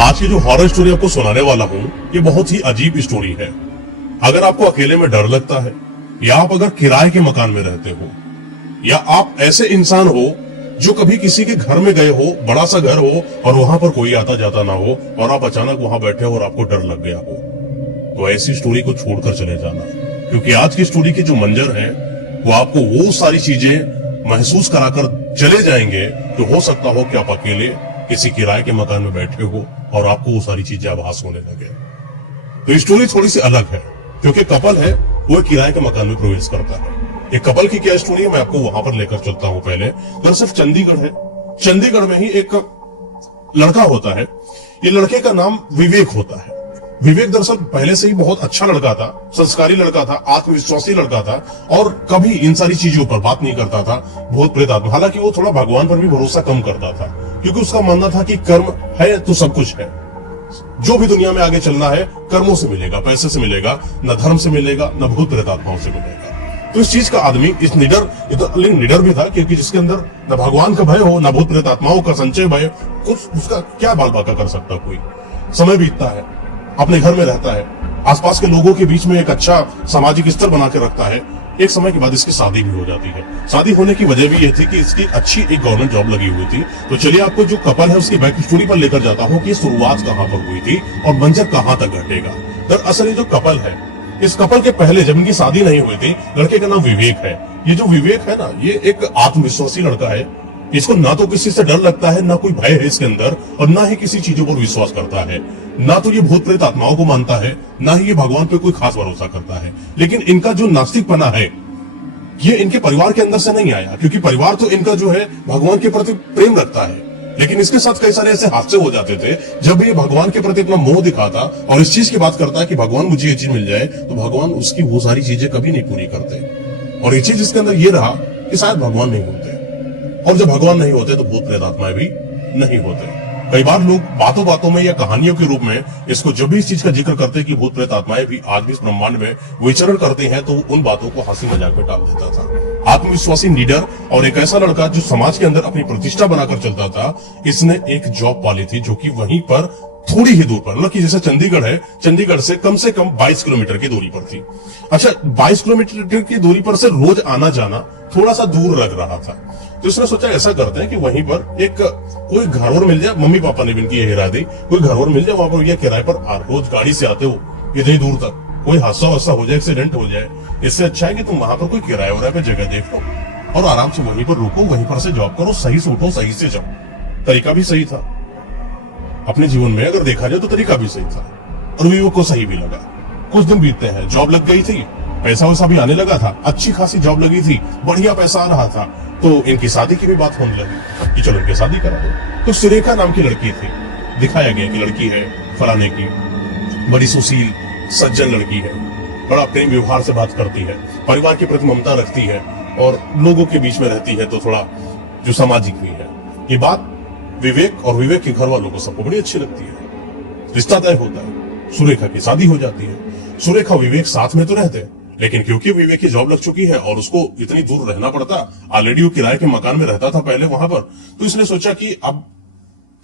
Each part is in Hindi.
आज की जो हॉरर स्टोरी आपको सुनाने वाला हूँ ये बहुत ही अजीब स्टोरी है। अगर आपको अकेले में डर लगता है, या आप अगर किराए के मकान में रहते हो, या आप ऐसे इंसान हो जो कभी किसी के घर में गए हो, बड़ा सा घर हो और वहां पर कोई आता जाता ना हो और आप अचानक वहां बैठे हो और आपको डर लग गया हो, तो ऐसी स्टोरी को छोड़कर चले जाना, क्योंकि आज की स्टोरी के जो मंजर है वो आपको वो सारी चीजें महसूस कराकर चले जाएंगे कि हो सकता हो कि आप अकेले किसी किराए के मकान में बैठे हो और आपको वो सारी चीजें आभास होने लगे। तो स्टोरी थोड़ी सी अलग है, क्योंकि कपल है वो किराए के मकान में प्रवेश करता है। एक कपल की क्या स्टोरी है, मैं आपको वहां पर लेकर चलता हूं। पहले दरअसल चंडीगढ़ है, चंडीगढ़ में ही एक लड़का होता है। ये लड़के का नाम विवेक होता है। विवेक दरअसल पहले से ही बहुत अच्छा लड़का था, संस्कारी लड़का था, आत्मविश्वासी लड़का था और कभी इन सारी चीजों पर बात नहीं करता था, भूत प्रेत आत्मा। हालांकि वो थोड़ा भगवान पर भी भरोसा कम करता था, क्योंकि उसका मानना था कि कर्म है तो सब कुछ है। जो भी दुनिया में आगे चलना है कर्मों से मिलेगा, पैसे से मिलेगा, न धर्म से मिलेगा, न भूत प्रेत आत्माओं से मिलेगा। तो इस चीज का आदमी इस निडर भी था, क्योंकि जिसके अंदर न भगवान का भय हो, न भूत प्रेत आत्माओं का संचय भय, कुछ उसका क्या बाल बाका कर सकता कोई। समय बीतता है, अपने घर में रहता है, आसपास के लोगों के बीच में एक अच्छा सामाजिक स्तर बना के रखता है। एक समय के बाद इसकी शादी भी हो जाती है। शादी होने की वजह भी यह थी कि इसकी अच्छी एक गवर्नमेंट जॉब लगी हुई थी। तो चलिए आपको जो कपल है उसकी बैक स्टोरी पर लेकर जाता हूँ कि शुरुआत कहाँ पर हुई थी और मंजर कहाँ तक घटेगा। दरअसल ये जो कपल है, इस कपल के पहले जब इनकी शादी नहीं हुई थी, लड़के का नाम विवेक है। ये जो विवेक है ना, ये एक आत्मविश्वासी लड़का है। इसको ना तो किसी से डर लगता है, ना कोई भय है इसके अंदर, और ना ही किसी चीजों पर विश्वास करता है। ना तो ये भूत प्रेत आत्माओं को मानता है, ना ही ये भगवान पे कोई खास भरोसा करता है। लेकिन इनका जो नास्तिकपना है ये इनके परिवार के अंदर से नहीं आया, क्योंकि परिवार तो इनका जो है भगवान के प्रति प्रेम रखता है। लेकिन इसके साथ कई सारे ऐसे हादसे हो जाते थे जब ये भगवान के प्रति अपना मोह दिखाता और इस चीज की बात करता है कि भगवान मुझे ये चीज मिल जाए, तो भगवान उसकी वो सारी चीजें कभी नहीं पूरी करते। और ये चीज इसके अंदर ये रहा कि शायद भगवान नहीं होते, और जब भगवान नहीं होते तो भूत प्रेत आत्माएं भी नहीं होते। कई बार लोग बातों बातों में या कहानियों के रूप में इसको जब भी इस चीज का जिक्र करते हैं कि भूत प्रेत आत्माएं भी आज भी इस ब्रह्मांड में विचरण करते हैं, तो उन बातों को हंसी मजाक में टाल देता था। आत्मविश्वासी लीडर और एक ऐसा लड़का जो समाज के अंदर अपनी प्रतिष्ठा बनाकर चलता था, इसने एक जॉब पाली थी जो कि वहीं पर थोड़ी ही दूर पर, मतलब कि जैसे चंडीगढ़ है, चंडीगढ़ से कम 22 किलोमीटर की दूरी पर थी। अच्छा, 22 किलोमीटर की दूरी पर से रोज आना जाना थोड़ा सा दूर लग रहा था। तो उसने सोचा ऐसा करते हैं कि वहीं पर एक कोई घर और मिल जाए। मम्मी पापा ने भी इनकी यही राय दी, कोई घर और मिल जाए, वहां पर ये किराए पर रोज गाड़ी से आते हो इतनी दूर तक, कोई हादसा वादसा हो जाए, एक्सीडेंट हो जाए, इससे अच्छा है कि तुम वहां पर कोई किराए वराए पे जगह देख लो और आराम से वहीं पर रुको, वहीं पर से जॉब करो, सही से उठो, सही से जाओ। तरीका भी सही था, अपने जीवन में अगर देखा जाए तो तरीका भी सही था, और विवेक को सही भी लगा। कुछ दिन बीतते हैं, जॉब लग गई थी, पैसा वैसा भी आने लगा था, अच्छी खासी जॉब लगी थी, बढ़िया पैसा आ रहा था। तो इनकी शादी की भी बात होने लगी कि चलो इनकी शादी करा दो। तो सुरेखा नाम की लड़की थी, दिखाया गया कि लड़की है फलाने की, बड़ी सुशील सज्जन लड़की है, बड़ा प्रेम व्यवहार से बात करती है, परिवार के प्रति ममता रखती है और लोगों के बीच में रहती है, तो थोड़ा जो सामाजिक भी है। ये बात विवेक और विवेक के घर वालों को सबको बड़ी अच्छी लगती है। रिश्ता तय होता है, सुरेखा की शादी हो जाती है। सुरेखा विवेक साथ में तो रहते, लेकिन क्योंकि विवेक की जॉब लग चुकी है और उसको इतनी दूर रहना पड़ता, ऑलरेडी वो किराए के मकान में रहता था पहले वहां पर, तो इसने सोचा कि अब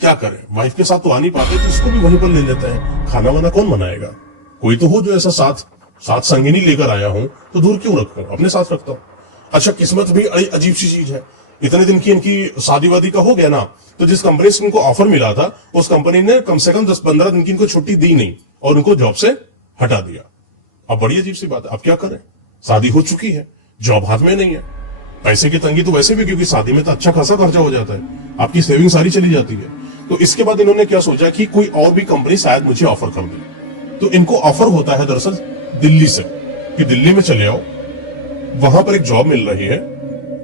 क्या करें, वाइफ के साथ तो आ नहीं पाते, तो इसको भी वहीं पर ले लेते हैं। खाना वाना कौन बनाएगा, कोई तो हो जो ऐसा साथ संगिनी लेकर आया हूं, तो दूर क्यों रखूं, अपने साथ रखता हूं। अच्छा, किस्मत भी अजीब सी चीज है। इतने दिन की इनकी शादी वादी का हो गया ना, तो जिस कंपनी से इनको ऑफर मिला था उस कंपनी ने कम से कम 10-15 दिन की इनको छुट्टी दी नहीं और उनको जॉब से हटा दिया। अब बड़ी अजीब सी बात है, अब क्या करें, शादी हो चुकी है, जॉब हाथ में नहीं है, पैसे की तंगी तो वैसे भी, क्योंकि शादी में तो अच्छा खासा खर्चा हो जाता है, आपकी सेविंग सारी चली जाती है। तो इसके बाद इन्होंने क्या सोचा कि कोई और भी कंपनी शायद मुझे ऑफर कर दे। तो इनको ऑफर होता है दरअसल दिल्ली से कि दिल्ली में चले आओ, वहां पर एक जॉब मिल रही है,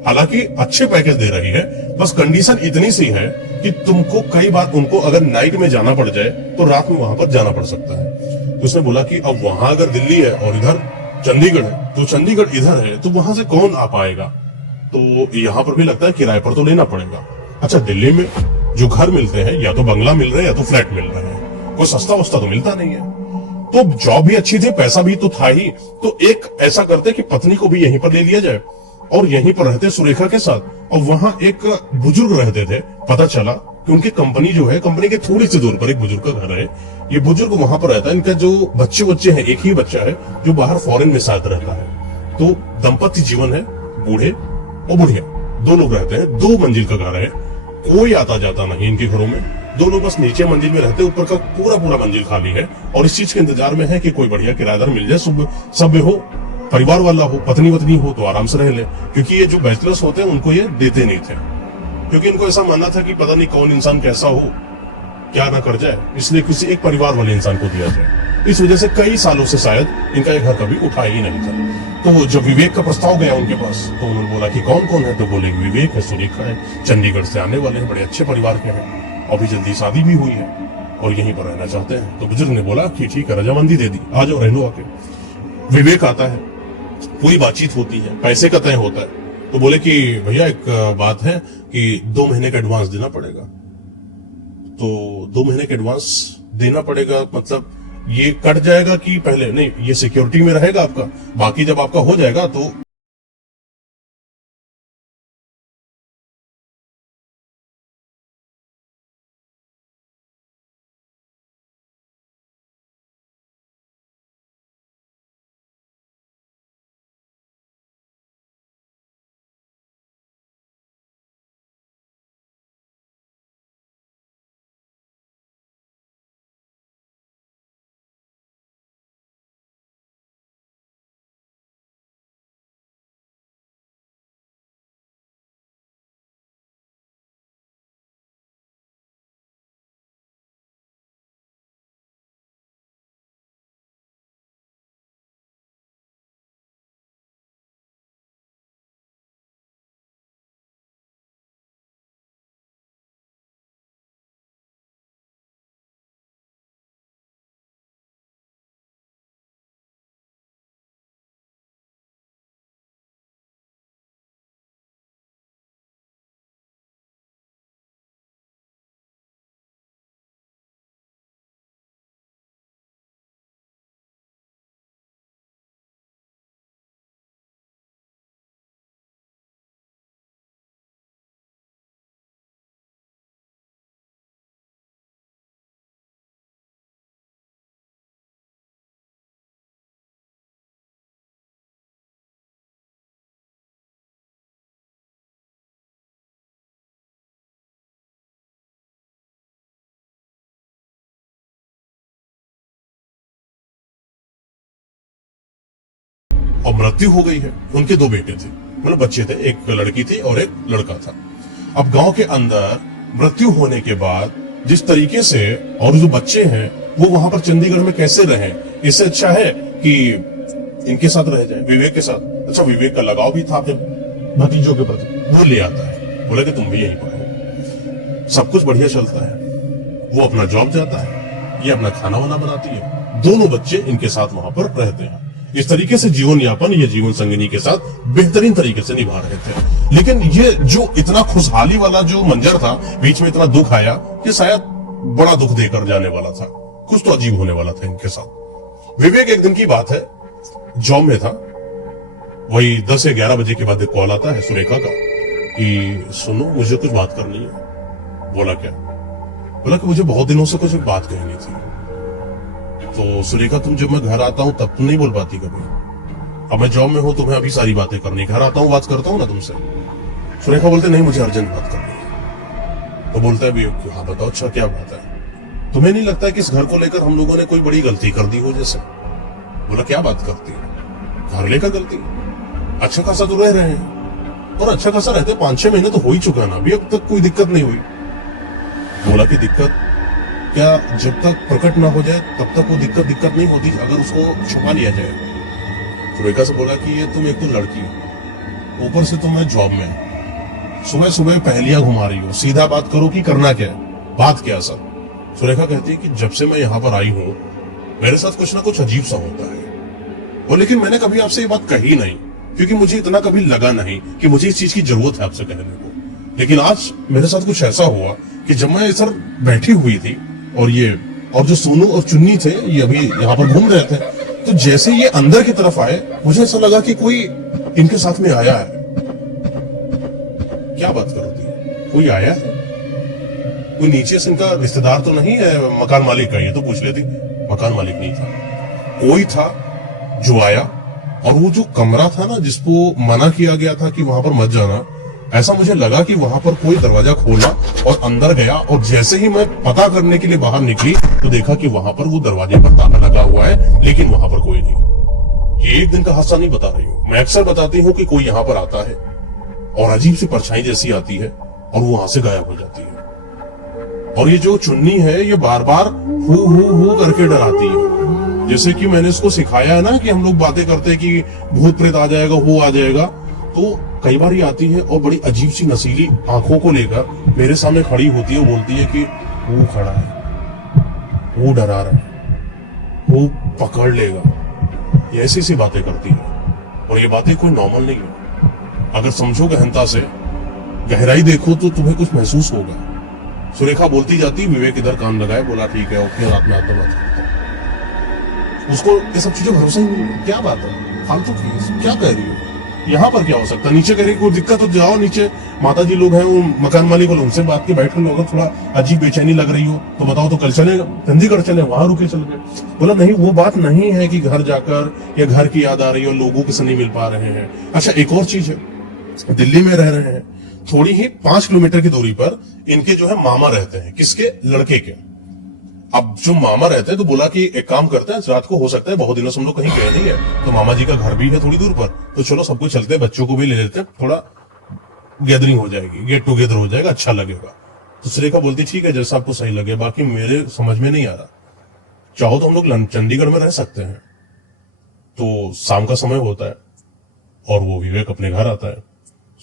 हालांकि अच्छे पैकेज दे रही है, बस कंडीशन इतनी सी है कि तुमको कई बार उनको अगर नाइट में जाना पड़ जाए तो रात में वहां पर जाना पड़ सकता है। तो उसने बोला कि अब वहां अगर दिल्ली है और इधर चंडीगढ़ है, तो चंडीगढ़ इधर है, तो वहां से कौन आ पाएगा, तो यहाँ पर भी लगता है किराए पर तो लेना पड़ेगा। अच्छा, दिल्ली में जो घर मिलते हैं या तो बंगला मिल रहा है या तो फ्लैट मिल रहा है, कोई सस्ता वस्ता तो मिलता नहीं है। तो जॉब भी अच्छी थी, पैसा भी तो था ही, तो एक ऐसा करते कि पत्नी को भी यहीं पर ले लिया जाए और यहीं पर रहते सुरेखा के साथ। और वहां एक बुजुर्ग रहते थे, पता चला कि उनकी कंपनी जो है, कंपनी के थोड़ी सी दूर पर एक बुजुर्ग का घर है। ये बुजुर्ग वहां पर रहता है। इनका जो बच्चे हैं, एक ही बच्चा है जो बाहर फॉरेन में शायद रहता है। तो दंपति जीवन है, बूढ़े और बुढ़िया 2 लोग रहते हैं। 2 मंजिल का घर है, कोई आता जाता नहीं इनके घरों में। 2 लोग बस नीचे मंजिल में रहते हैं, ऊपर का पूरा मंजिल खाली है और इस चीज के इंतजार में है कि कोई बढ़िया किराएदार मिल जाए, सब हो, परिवार वाला हो, पत्नी वतनी हो तो आराम से रह ले। क्योंकि ये जो बैचलर्स होते हैं उनको ये देते नहीं थे, क्योंकि इनको ऐसा मानना था कि पता नहीं कौन इंसान कैसा हो, क्या ना कर जाए, इसलिए किसी एक परिवार वाले इंसान को दिया जाए। इस वजह से कई सालों से शायद इनका एक घर कभी उठा ही नहीं था। तो जब विवेक का प्रस्ताव गया उनके पास तो उन्होंने बोला कि कौन कौन है, तो बोले विवेक है, सुरेखा है, चंडीगढ़ से आने वाले हैं, बड़े अच्छे परिवार के हैं, अभी जल्दी शादी भी हुई है और यहीं पर रहना चाहते हैं। तो बुजुर्ग ने बोला कि ठीक है, रजामंदी दे दी, आ जाओ, रह लो आके। विवेक आता है, पूरी बातचीत होती है, पैसे का तय होता है। तो बोले कि भैया एक बात है कि 2 महीने का एडवांस देना पड़ेगा। तो 2 महीने का एडवांस देना पड़ेगा मतलब ये कट जाएगा कि पहले? नहीं, ये सिक्योरिटी में रहेगा आपका, बाकी जब आपका हो जाएगा तो और मृत्यु हो गई है। उनके 2 बेटे थे, मतलब बच्चे थे, एक लड़की थी और एक लड़का था। अब गांव के अंदर मृत्यु होने के बाद जिस तरीके से, और जो बच्चे हैं वो वहां पर चंडीगढ़ में कैसे रहे, इससे अच्छा है कि इनके साथ रह जाए, विवेक के साथ। अच्छा, विवेक का लगाव भी था अपने भतीजों के प्रति, वो ले आता है, बोला कि तुम भी यहीं पर रहो, सब कुछ बढ़िया चलता है। वो अपना जॉब जाता है, ये अपना खाना वाना बनाती है, दोनों बच्चे इनके साथ वहां पर रहते हैं। इस तरीके से जीवन यापन ये जीवन संगिनी के साथ बेहतरीन तरीके से निभा रहे थे। लेकिन ये जो इतना खुशहाली वाला जो मंजर था, बीच में इतना दुख आया, ये शायद बड़ा दुख देकर जाने वाला था, कुछ तो अजीब होने वाला था इनके साथ। विवेक एक दिन की बात है, जॉब में था, वही 10 या 11 बजे के बाद एक कॉल आता है सुरेखा का कि सुनो मुझे कुछ बात करनी है। बोला क्या? बोला कि मुझे बहुत दिनों से कुछ बात कहनी थी। तो सुरेखा, तुम जब मैं घर आता हूं तब तुम नहीं बोल पाती कभी, अब मैं जॉब में हूं, तुम्हें अभी सारी बातें करनी, घर आता हूं बात करता हूं ना तुमसे। सुरेखा बोलते नहीं मुझे अर्जेंट बात करनी है। तो बोलता है भी हाँ बताओ, अच्छा क्या बात है? तुम्हें नहीं लगता है कि इस घर को लेकर हम लोगों ने कोई बड़ी गलती कर दी हो जैसे? बोला क्या बात करती है, घर लेकर गलती? अच्छा खासा तो रह रहे हैं, और अच्छा खासा रहते 5-6 महीने तो हो ही चुका ना, अभी अब तक कोई दिक्कत नहीं हुई। बोला कि दिक्कत क्या जब तक प्रकट ना हो जाए तब तक वो दिक्कत नहीं होती, अगर उसको छुपा लिया जाए। सुरेखा से बोला कि ये तुम एक तो लड़की हो, ऊपर से तुम्हें जॉब में, सुबह सुबह पहेलियां घुमा रही हो, सीधा बात करो कि करना क्या है, बात क्या सर? सुरेखा कहती है कि जब से मैं यहाँ पर आई हूँ मेरे साथ कुछ ना कुछ अजीब सा होता है, और लेकिन मैंने कभी आपसे ये बात कही नहीं, क्योंकि मुझे इतना कभी लगा नहीं कि मुझे इस चीज की जरूरत है आपसे कहने को। लेकिन आज मेरे साथ कुछ ऐसा हुआ कि जब मैं सर बैठी हुई थी और जो सोनू और चुन्नी थे ये अभी यहाँ पर घूम रहे थे, तो जैसे ये अंदर की तरफ आए मुझे ऐसा लगा कि कोई इनके साथ में आया है। क्या बात कर रही थी? कोई आया है? कोई नीचे से इनका रिश्तेदार तो नहीं है मकान मालिक का, ये तो पूछ लेती। मकान मालिक नहीं था, कोई था जो आया, और वो जो कमरा था ना जिसको मना किया गया था कि वहां पर मत जाना, ऐसा मुझे लगा कि वहां पर कोई दरवाजा खोला और अंदर गया, और जैसे ही मैं पता करने के लिए बाहर निकली तो देखा कि वहां पर वो दरवाजे पर ताला लगा हुआ है, लेकिन वहां पर कोई नहीं। ये एक दिन का हादसा नहीं बता रही हूँ, मैं अक्सर बताती हूँ कि कोई यहाँ पर आता है और अजीब सी परछाई जैसी आती है और वो वहां से गायब हो जाती है, और ये जो चुन्नी है ये बार बार हु करके डराती है। जैसे कि मैंने इसको सिखाया है ना कि हम लोग बातें करते हैं कि भूत प्रेत आ जाएगा, वो आ जाएगा, तो कई बार ये आती है और बड़ी अजीब सी नसीली आंखों को लेकर मेरे सामने खड़ी होती है, बोलती है कि वो खड़ा है, वो डरा रहा है, वो पकड़ लेगा, ये ऐसी सी बातें करती है। और ये बातें कोई नॉर्मल नहीं है, अगर समझो गहनता से, गहराई देखो तो तुम्हें कुछ महसूस होगा। सुरेखा बोलती जाती, विवेक इधर कान लगाए, बोला ठीक है ओके, रात में आता बात करता हूं। उसको ये सब चीजें भरोसा ही नहीं है, क्या बात है फालतू की, क्या कह रही हो, यहाँ पर क्या हो सकता है, नीचे कह रही कोई दिक्कत तो जाओ नीचे, माता जी लोग हैं, वो मकान मालिक वाले, उनसे बात के बैठ कर लोग, थोड़ा अजीब बेचैनी लग रही हो तो बताओ, तो कल चले चंडीगढ़ चले, वहां रुके चल गए। बोला नहीं, वो बात नहीं है कि घर जाकर या घर की याद आ रही हो, लोगों के से नहीं मिल पा रहे हैं। अच्छा एक और चीज है, दिल्ली में रह रहे हैं, थोड़ी ही 5 किलोमीटर की दूरी पर इनके जो है मामा रहते हैं, किसके, लड़के के। अब जो मामा रहते हैं तो बोला कि एक काम करते हैं, रात को हो सकता है बहुत दिनों से हम लोग कहीं गए नहीं है, तो मामा जी का घर भी है थोड़ी दूर पर, तो चलो सबको चलते हैं, बच्चों को भी ले लेते हैं, थोड़ा गैदरिंग हो जाएगी, गेट टुगेदर हो जाएगा, अच्छा लगेगा। तो सुरेखा बोलती ठीक है जैसा आपको सही लगे, बाकी मेरे समझ में नहीं आ रहा, चाहो तो हम लोग चंडीगढ़ में रह सकते हैं। तो शाम का समय होता है और वो विवेक अपने घर आता है,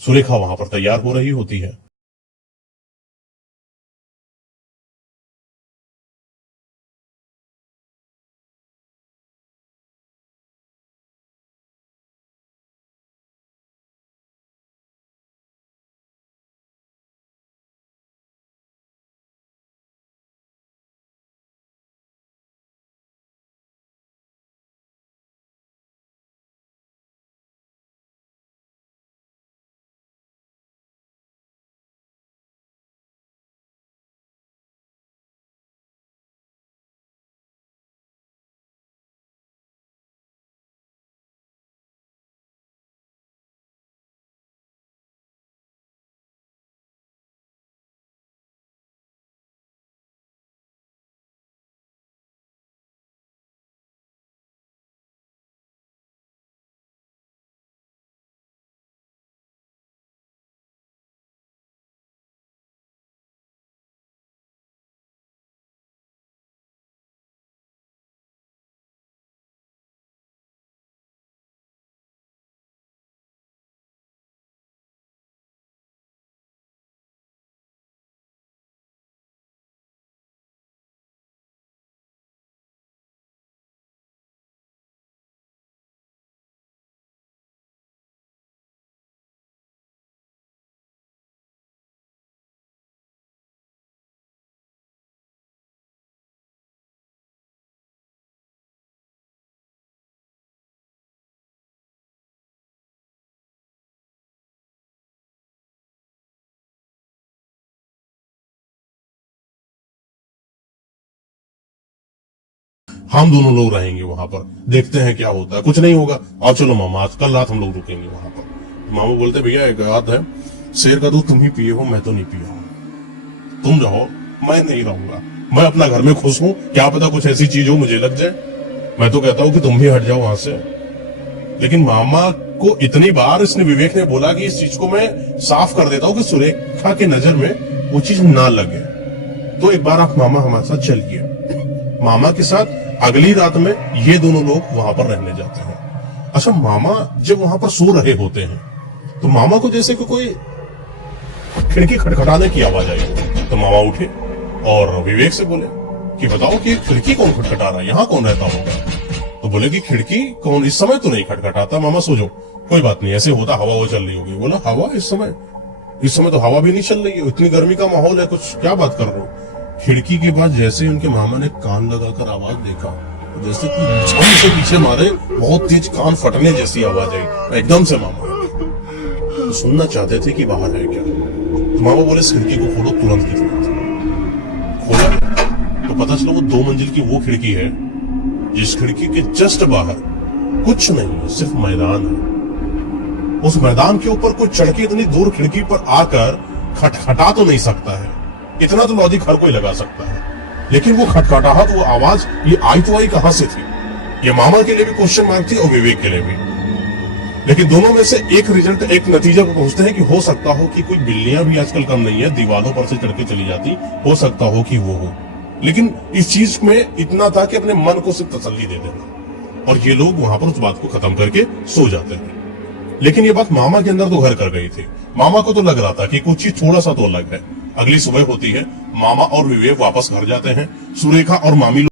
सुरेखा वहां पर तैयार हो रही होती है। हम दोनों लोग रहेंगे वहां पर, देखते हैं क्या होता है, कुछ नहीं होगा, और चलो मामा आज कल रात हम लोग रुकेंगे वहां पर। मामा बोलते भैया एक बात है, शेर का दूध तुम ही पिए हो, मैं तो नहीं पिया हूं, तुम रहो, मैं नहीं रहूंगा, मैं अपना घर में खुश हूं, क्या पता कुछ ऐसी चीज हो मुझे लग जाए, मैं तो कहता हूं कि तुम भी हट जाओ वहां से। लेकिन मामा को इतनी बार इसने विवेक ने बोला कि इस चीज को मैं साफ कर देता हूं कि सुरेखा की नजर में वो चीज ना लगे, तो एक बार आप मामा हमारे साथ चलिए। मामा के साथ अगली रात में ये दोनों लोग वहां पर रहने जाते हैं। अच्छा मामा जब वहां पर सो रहे होते हैं तो मामा को जैसे कि कोई खिड़की खटखटाने की आवाज आई, तो मामा उठे और विवेक से बोले कि बताओ कि खिड़की कौन खटखटा रहा है, यहाँ कौन रहता होगा। तो बोले कि खिड़की कौन, इस समय तो नहीं खटखटाता, मामा सो जाओ, कोई बात नहीं, ऐसे होता हवा वो चल रही होगी। बोला हवा इस समय तो हवा भी नहीं चल रही है, इतनी गर्मी का माहौल है, कुछ क्या बात कर रहे हो। खिड़की के पास जैसे उनके मामा ने कान लगाकर आवाज देखा, जैसे कि झम से पीछे मारे बहुत तेज कान फटने जैसी आवाज आई, एकदम से मामा तो सुनना चाहते थे कि बाहर है क्या। तो मामा बोले खिड़की को खोलो, तुरंत की तुरंत खोला तो पता चला वो 2 मंजिल की वो खिड़की है जिस खिड़की के जस्ट बाहर कुछ नहीं, सिर्फ मैदान है। उस मैदान के ऊपर कोई चढ़ के इतनी दूर खिड़की पर आकर खटखटा तो नहीं सकता है, इतना तो लॉजिक हर कोई लगा सकता है। लेकिन वो खटखटाहट, वो आवाज, ये आई तो आई कहां से थी? ये मामा के लिए भी क्वेश्चन मार्क थी और विवेक के लिए भी। लेकिन दोनों में से एक रिजल्ट, एक नतीजा पर पहुंचते हैं कि हो सकता हो कि कोई बिल्लियां भी आजकल कम नहीं है, दीवारों पर से चढ़ के चली जाती, हो सकता हो कि वो हो। लेकिन इस चीज में इतना था कि अपने मन को सिर्फ तसल्ली दे देना, और ये लोग वहां पर उस बात को खत्म करके सो जाते हैं। लेकिन ये बात मामा के अंदर तो घर कर गई थी। मामा को तो लग रहा था कि कुछ चीज थोड़ा सा तो अलग है। अगली सुबह होती है, मामा और विवेक वापस घर जाते हैं। सुरेखा और मामी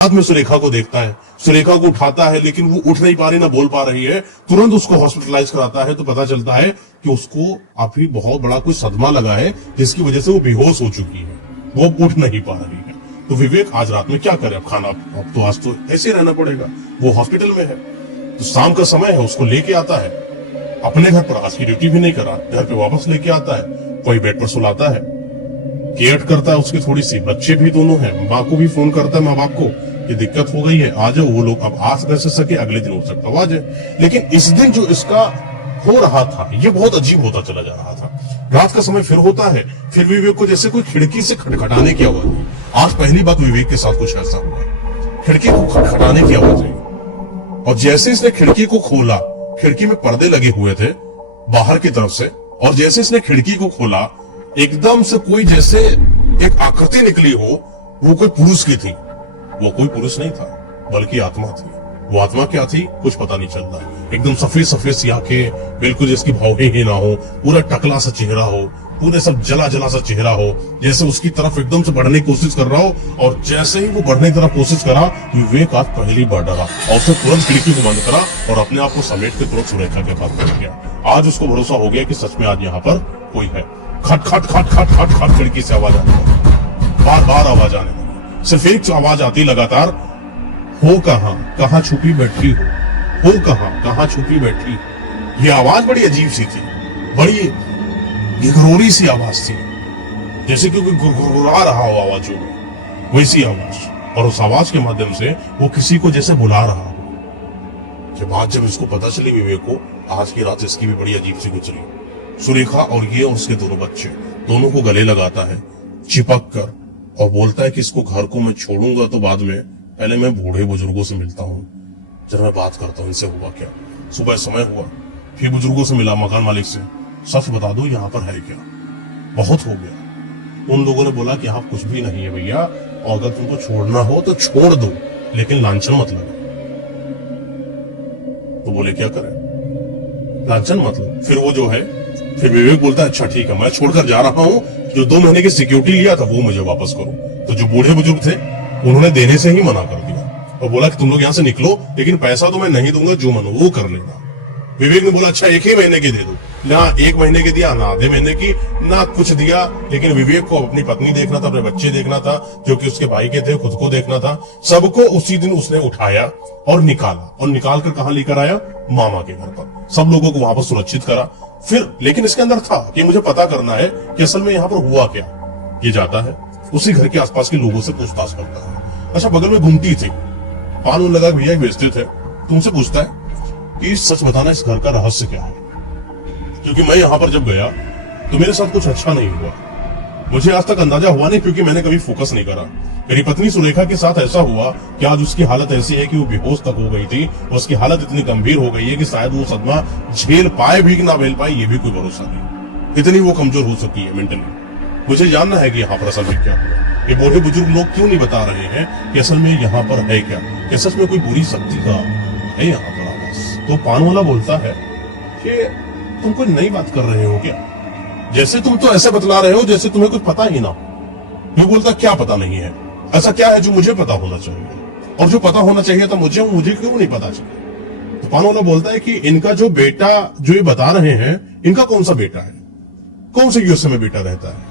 बाद में सुरेखा को देखता है, सुरेखा को उठाता है, लेकिन वो उठ नहीं पा रही, ना बोल पा रही है। तुरंत उसको हॉस्पिटलाइज कराता है तो पता चलता है कि उसको अभी बहुत बड़ा कोई सदमा लगा है, जिसकी वजह से वो बेहोश हो चुकी है, वो अब उठ नहीं पा रही है। तो विवेक आज रात में क्या करे? अब खाना, अब तो आज तो ऐसे रहना पड़ेगा। वो हॉस्पिटल में है, तो शाम का समय है, उसको लेके आता है अपने घर पर। आज की ड्यूटी भी नहीं करा, घर पे वापस लेके आता है, कोई बेड पर सुलाता है, केयर करता है उसकी थोड़ी सी। बच्चे भी दोनों हैं, माँ को भी फोन करता है, माँ बाप को, कि दिक्कत हो गई है, आ जाओ। वो लोग अब आ सके, अगले दिन हो सकता है आ जाए। लेकिन इस दिन जो इसका हो रहा था ये बहुत अजीब होता चला जा रहा था। रात का समय फिर होता है, फिर विवेक को जैसे कोई खिड़की से खटखटाने की आवाज आई। आज पहली बात विवेक के साथ कुछ ऐसा हुआ, खिड़की को खटखटाने की आवाज आई। और जैसे इसने खिड़की को खोला, खिड़की में पर्दे लगे हुए थे बाहर की तरफ से, और जैसे इसने खिड़की को खोला, एकदम से कोई जैसे एक आकृति निकली हो, वो कोई पुरुष की थी। वो कोई पुरुष नहीं था, बल्कि आत्मा थी। वो आत्मा क्या थी कुछ पता नहीं चल रहा। एकदम सफेद सफेद सी आंखें, बिल्कुल जिसकी भावें ही ना हो, पूरा टकला सा चेहरा हो, पूरे सब जला जला सा चेहरा हो, जैसे उसकी तरफ एकदम से बढ़ने की कोशिश कर रहा हो। और जैसे ही वो बढ़ने की तरफ कोशिश करा, विवेक आज पहली बार डरा और उसने तुरंत खिड़की को बंद करा और अपने आप को समेट के तुरंत सुरेखा के पास पहुंच गया। आज उसको भरोसा हो गया कि सच में आज यहाँ पर कोई है। खट खट खट खट खट खट खिड़की से आवाज आने लगी, बार बार आवाज आने लगी। सिर्फ एक आवाज आती लगातार, हो कहाँ छुपी बैठी हो कहाँ छुपी बैठी। ये आवाज बड़ी अजीब सी थी, बड़ी घिघरोरी सी आवाज थी, जैसे कि कोई गुरगुरा रहा हो आवाजों में, वैसी आवाज। और उस आवाज के माध्यम से वो किसी को जैसे बुला रहा हो। ये बात जब इसको पता चली विवेक को, आज की रात इसकी भी बड़ी अजीब सी गुजरी। सुरेखा और ये और उसके दोनों बच्चे, दोनों को गले लगाता है चिपक कर, और बोलता है कि इसको घर को मैं छोड़ूंगा तो बाद में, पहले मैं बूढ़े बुजुर्गों से मिलता हूँ, जब मैं बात करता हूँ इनसे हुआ क्या। सुबह समय हुआ, फिर बुजुर्गों से मिला, मकान मालिक से, सच बता दो यहाँ पर है क्या, बहुत हो गया। उन लोगों ने बोला कि यहाँ कुछ भी नहीं है भैया, और अगर तुमको छोड़ना हो तो छोड़ दो, लेकिन लांछन मत लगा। तो बोले क्या करें, लांछन मत लगा। फिर वो जो है, फिर विवेक बोलता है अच्छा ठीक है, मैं छोड़कर जा रहा हूँ, जो 2 महीने की सिक्योरिटी लिया था वो मुझे वापस करो। तो जो बूढ़े बुजुर्ग थे उन्होंने देने से ही मना कर दिया और बोला कि तुम लोग यहाँ से निकलो, लेकिन पैसा तो मैं नहीं दूंगा, जो मन वो कर लेना। विवेक ने बोला अच्छा 1 ही महीने की दे दो। ना 1 महीने की दिया, ना आधे महीने की, ना कुछ दिया। लेकिन विवेक को अपनी पत्नी देखना था, अपने बच्चे देखना था जो कि उसके भाई के थे, खुद को देखना था। सबको उसी दिन उसने उठाया और निकाला, और निकाल कर कहां लेकर आया, मामा के घर पर। सब लोगों को वहां पर सुरक्षित करा। फिर लेकिन इसके अंदर था कि मुझे पता करना है कि असल में यहाँ पर हुआ क्या। ये जाता है उसी घर के आसपास के लोगों से पूछताछ करता है। अच्छा, बगल में घूमती थी, पान उन लगा भैया बेचते थे, तुमसे पूछता है कि सच बताना इस घर का रहस्य क्या है, क्योंकि मैं यहां पर जब गया तो मेरे साथ कुछ अच्छा नहीं हुआ। मुझे आज तक अंदाजा हुआ नहीं, क्योंकि मैंने कभी फोकस नहीं करा। मेरी पत्नी सुरेखा के साथ ऐसा हुआ कि आज उसकी हालत ऐसी है कि वो बेहोश तक हो गई थी, और उसकी हालत इतनी गंभीर हो गई है कि शायद वो सदमा झेल पाए भी कि ना झेल पाए, ये भी कोई भरोसा नहीं। इतनी वो कमजोर हो सकती है मेंटली। मुझे जानना है कि यहाँ पर असल में क्या हुआ। ये बूढ़े बुजुर्ग लोग क्यों नहीं बता रहे हैं कि असल में यहाँ पर है क्या, कि सच में कोई बुरी शक्ति का है यहाँ पर आवाज। तो पान वाला बोलता है कि तुम कोई नई बात कर रहे हो क्या, जैसे तुम तो ऐसे बतला रहे हो जैसे तुम्हें कुछ पता ही ना हो। मैं बोलता क्या पता नहीं है, ऐसा क्या है जो मुझे पता होना चाहिए, और जो पता होना चाहिए था मुझे क्यों नहीं पता चाहिए। तो पान वाला बोलता है कि इनका जो बेटा जो ये बता रहे हैं, इनका कौन सा बेटा है, कौन से यूएसए में बेटा रहता है,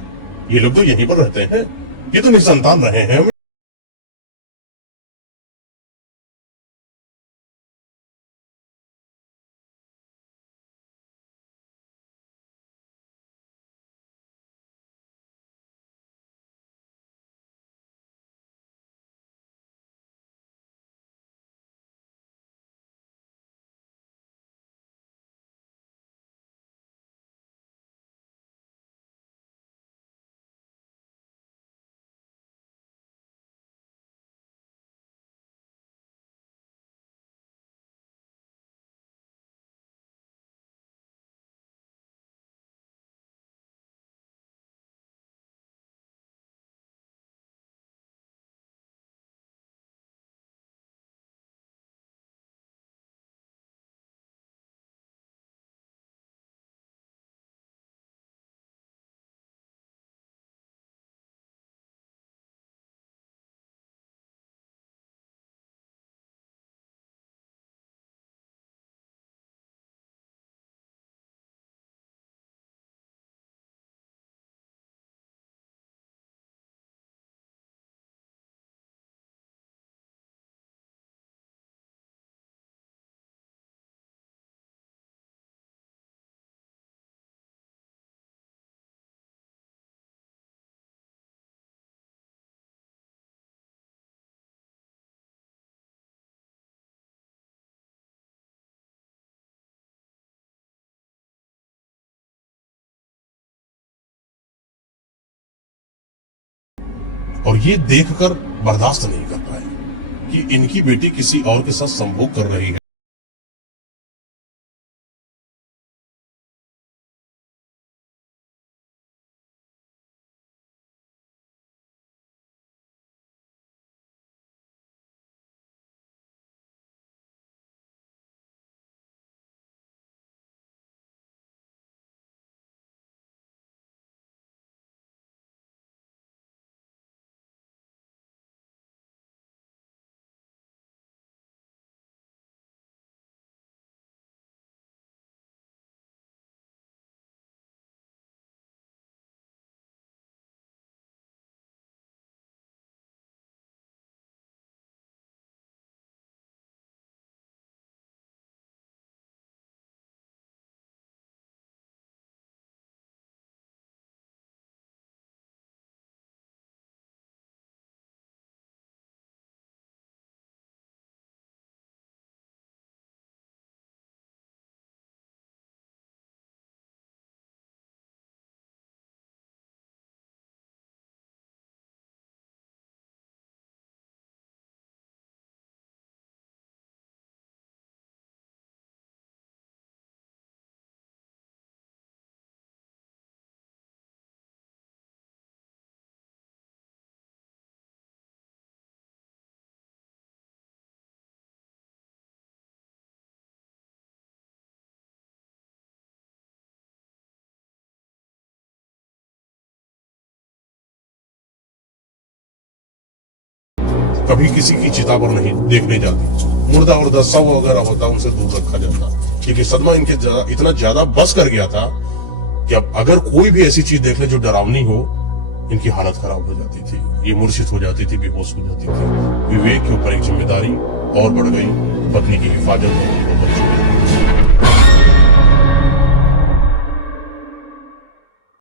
ये लोग तो यहीं पर रहते हैं, ये तो निसंतान रहे हैं। और ये देखकर बर्दाश्त नहीं कर पाए कि इनकी बेटी किसी और के साथ संभोग कर रही है। कभी किसी की चिता पर नहीं देखने जाती, मुर्दा उर्दा शव वगैरह होता उनसे दूर रखा जाता, क्योंकि सदमा इनके इतना ज्यादा बस कर गया था कि अब अगर कोई भी ऐसी चीज देख ले जो डरावनी हो, इनकी हालत खराब हो जाती थी, ये मूर्छित हो जाती थी, बेहोश हो जाती थी। विवेक के ऊपर एक जिम्मेदारी और बढ़ गई, पत्नी की हिफाजत।